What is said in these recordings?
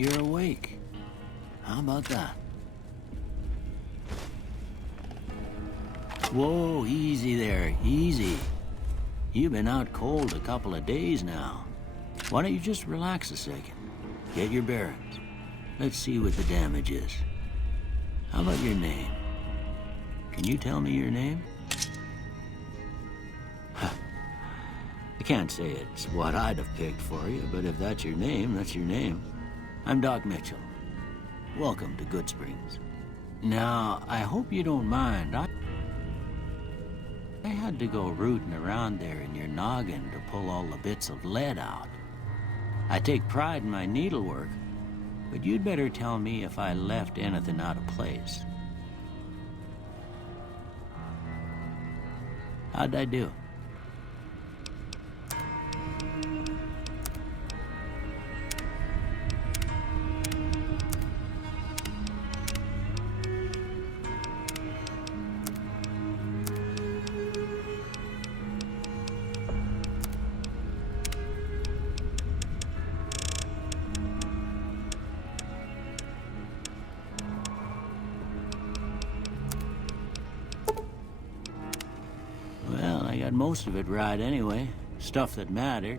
you're awake. How about that? Whoa, easy there, easy. You've been out cold a couple of days now. Why don't you just relax a second? Get your bearings. Let's see what the damage is. How about your name? Can you tell me your name? I can't say it's what I'd have picked for you, but if that's your name, that's your name. I'm Doc Mitchell. Welcome to Goodsprings. Now, I hope you don't mind. I had to go rooting around there in your noggin to pull all the bits of lead out. I take pride in my needlework, but you'd better tell me if I left anything out of place. How'd I do? Most of it right anyway. Stuff that mattered.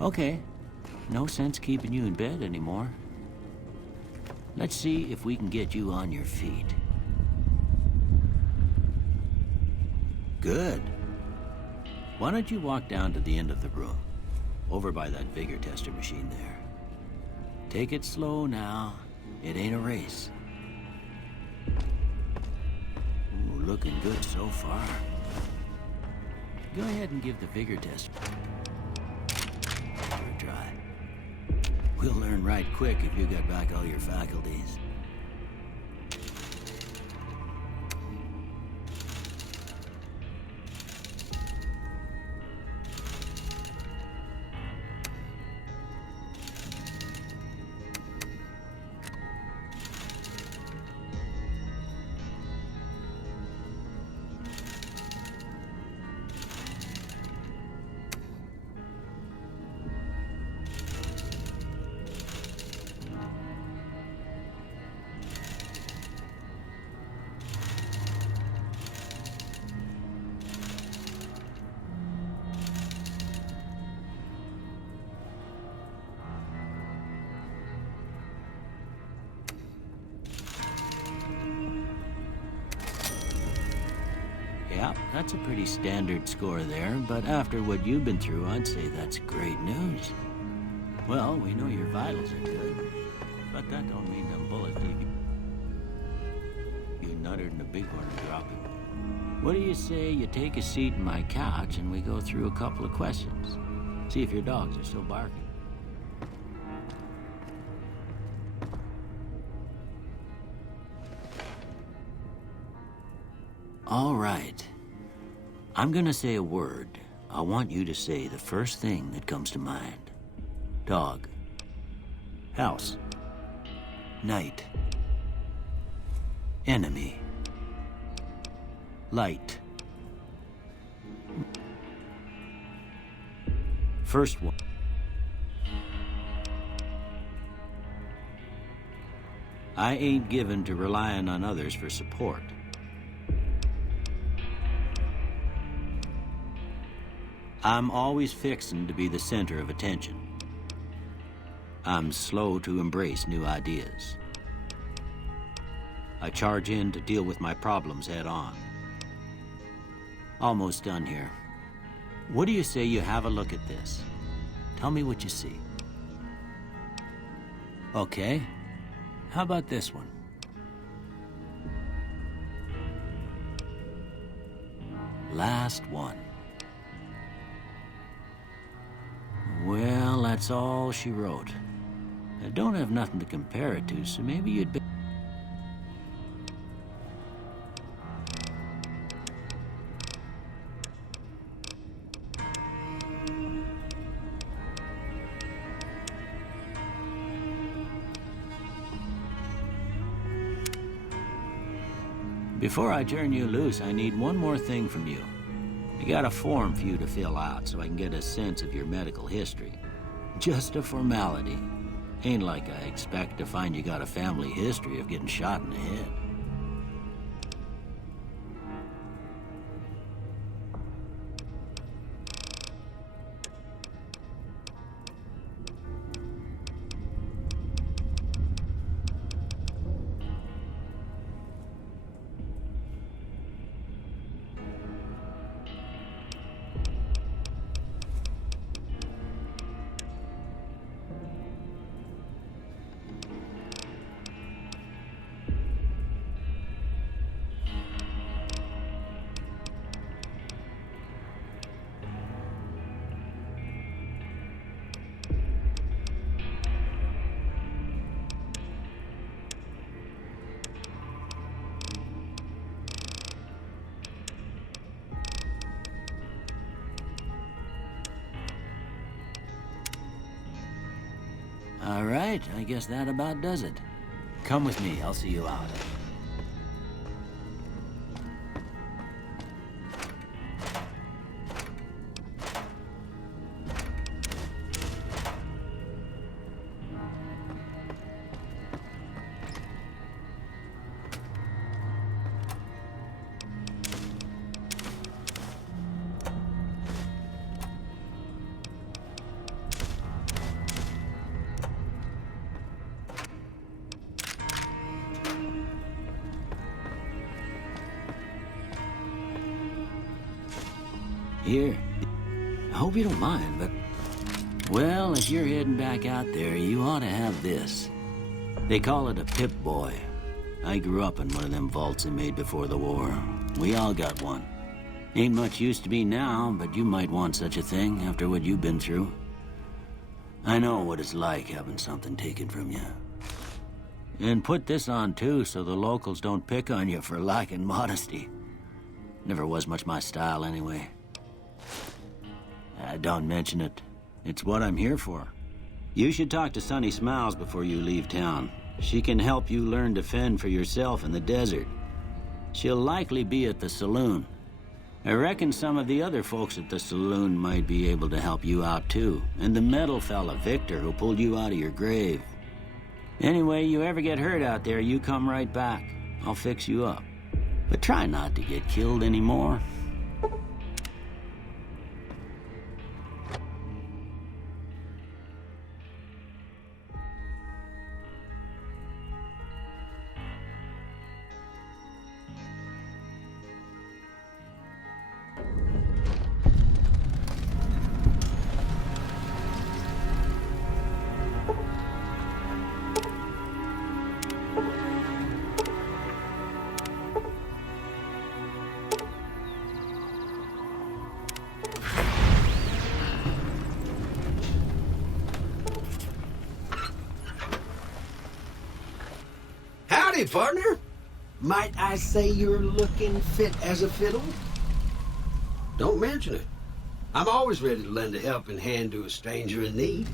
Okay. No sense keeping you in bed anymore. Let's see if we can get you on your feet. Good. Why don't you walk down to the end of the room? Over by that vigor tester machine there. Take it slow now. It ain't a race. Ooh, looking good so far. Go ahead and give the vigor test a try. We'll learn right quick if you get back all your faculties. Yeah, that's a pretty standard score there, but after what you've been through, I'd say that's great news. Well, we know your vitals are good, but that don't mean them bullets leave you nuttered and a bighorn are dropping. What do you say you take a seat in my couch and we go through a couple of questions? See if your dogs are still barking. All right. I'm gonna say a word. I want you to say the first thing that comes to mind. Dog. House. Night. Enemy. Light. First one. I ain't given to relying on others for support. I'm always fixin' to be the center of attention. I'm slow to embrace new ideas. I charge in to deal with my problems head on. Almost done here. What do you say you have a look at this? Tell me what you see. Okay. How about this one? Last one. Well, that's all she wrote. I don't have nothing to compare it to, so maybe you'd be... Before I turn you loose, I need one more thing from you. I got a form for you to fill out so I can get a sense of your medical history. Just a formality. Ain't like I expect to find you got a family history of getting shot in the head. All right, I guess that about does it. Come with me, I'll see you out. Here, I hope you don't mind, but... Well, if you're heading back out there, you ought to have this. They call it a Pip-Boy. I grew up in one of them vaults they made before the war. We all got one. Ain't much use to me now, but you might want such a thing after what you've been through. I know what it's like having something taken from you. And put this on too, so the locals don't pick on you for lacking modesty. Never was much my style anyway. Don't mention it. It's what I'm here for. You should talk to Sunny Smiles before you leave town. She can help you learn to fend for yourself in the desert. She'll likely be at the saloon. I reckon some of the other folks at the saloon might be able to help you out too. And the metal fella, Victor, who pulled you out of your grave. Anyway, you ever get hurt out there, you come right back. I'll fix you up. But try not to get killed anymore. Howdy, partner. Might I say you're looking fit as a fiddle? Don't mention it. I'm always ready to lend a helping hand to a stranger in need.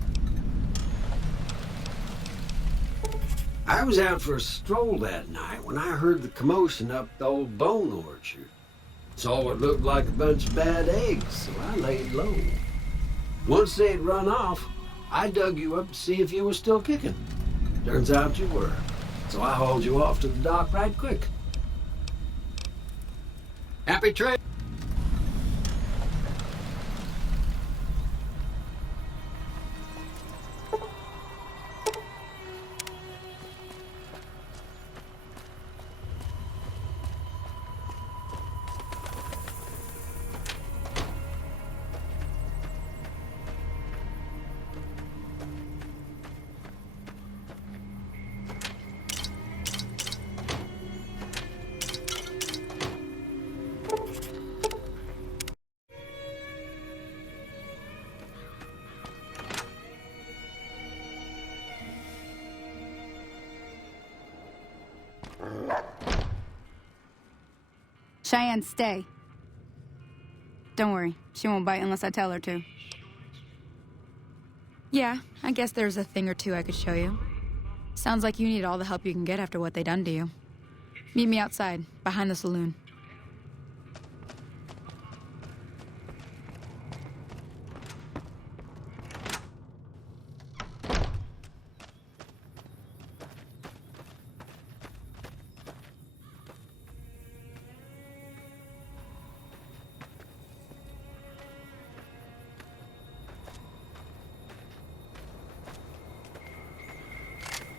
I was out for a stroll that night when I heard the commotion up the old bone orchard. Saw what looked like a bunch of bad eggs, so I laid low. Once they'd run off, I dug you up to see if you were still kicking. Turns out you were. So I hauled you off to the dock right quick. Happy trail. Cheyenne, stay. Don't worry, she won't bite unless I tell her to. Yeah, I guess there's a thing or two I could show you. Sounds like you need all the help you can get after what they done to you. Meet me outside, behind the saloon.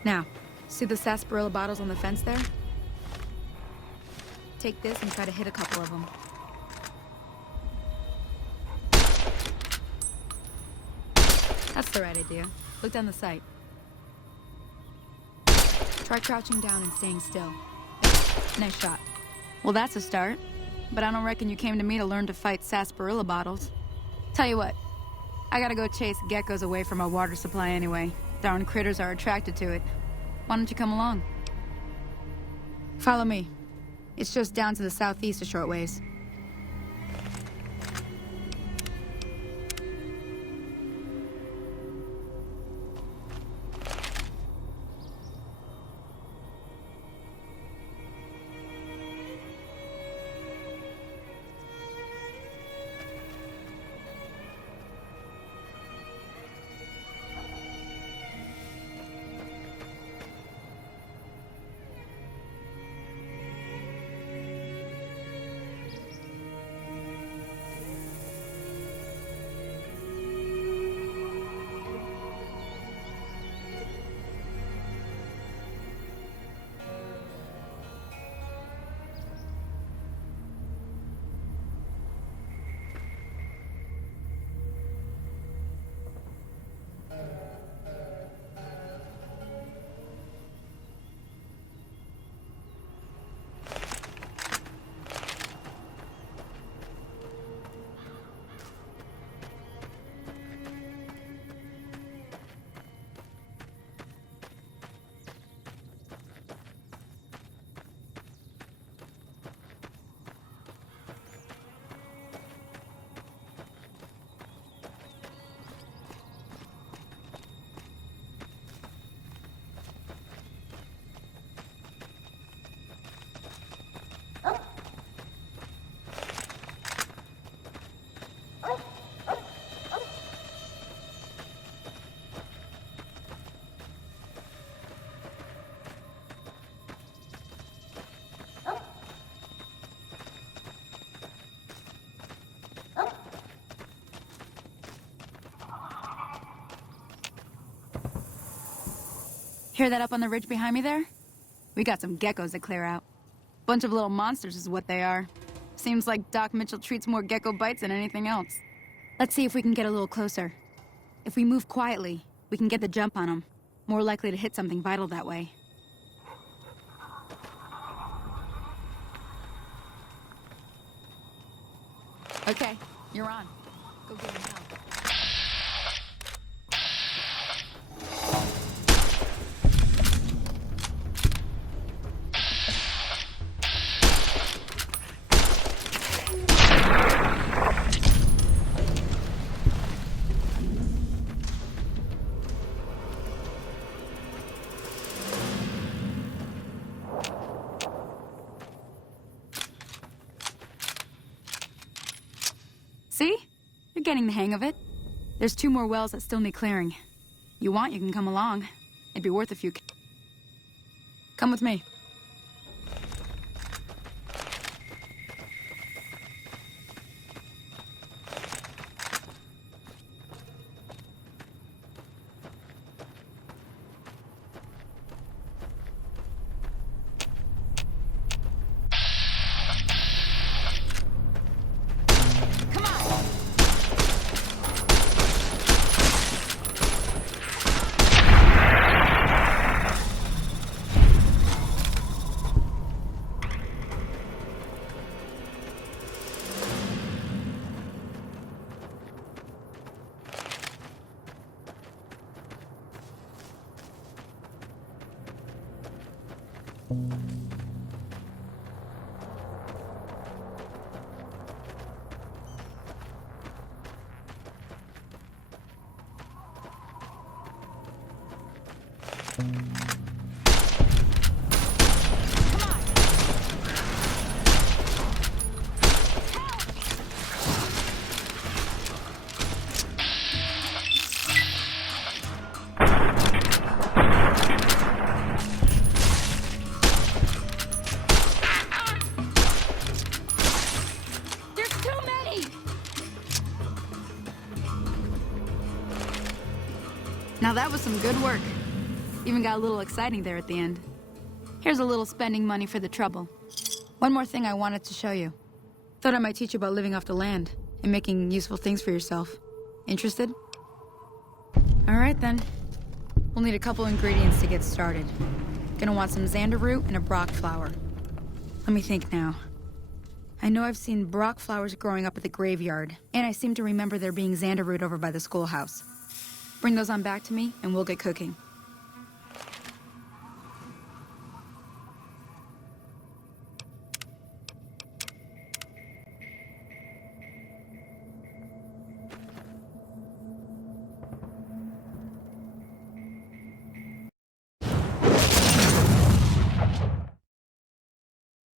Now, see the sarsaparilla bottles on the fence there? Take this and try to hit a couple of them. That's the right idea. Look down the sight. Try crouching down and staying still. Nice shot. Well, that's a start. But I don't reckon you came to me to learn to fight sarsaparilla bottles. Tell you what, I gotta go chase geckos away from our water supply anyway. Darn critters are attracted to it. Why don't you come along? Follow me. It's just down to the southeast a short ways. Hear that up on the ridge behind me there? We got some geckos to clear out. Bunch of little monsters is what they are. Seems like Doc Mitchell treats more gecko bites than anything else. Let's see if we can get a little closer. If we move quietly, we can get the jump on them. More likely to hit something vital that way. Okay, you're on. Go get him help. See? You're getting the hang of it. There's 2 more wells that still need clearing. You want, you can come along. It'd be worth a few... Come with me. Now that was some good work. Even got a little exciting there at the end. Here's a little spending money for the trouble. One more thing I wanted to show you. Thought I might teach you about living off the land and making useful things for yourself. Interested? All right, then. We'll need a couple ingredients to get started. Gonna want some xander root and a brock flower. Let me think now. I know I've seen brock flowers growing up at the graveyard, and I seem to remember there being xander root over by the schoolhouse. Bring those on back to me, and we'll get cooking.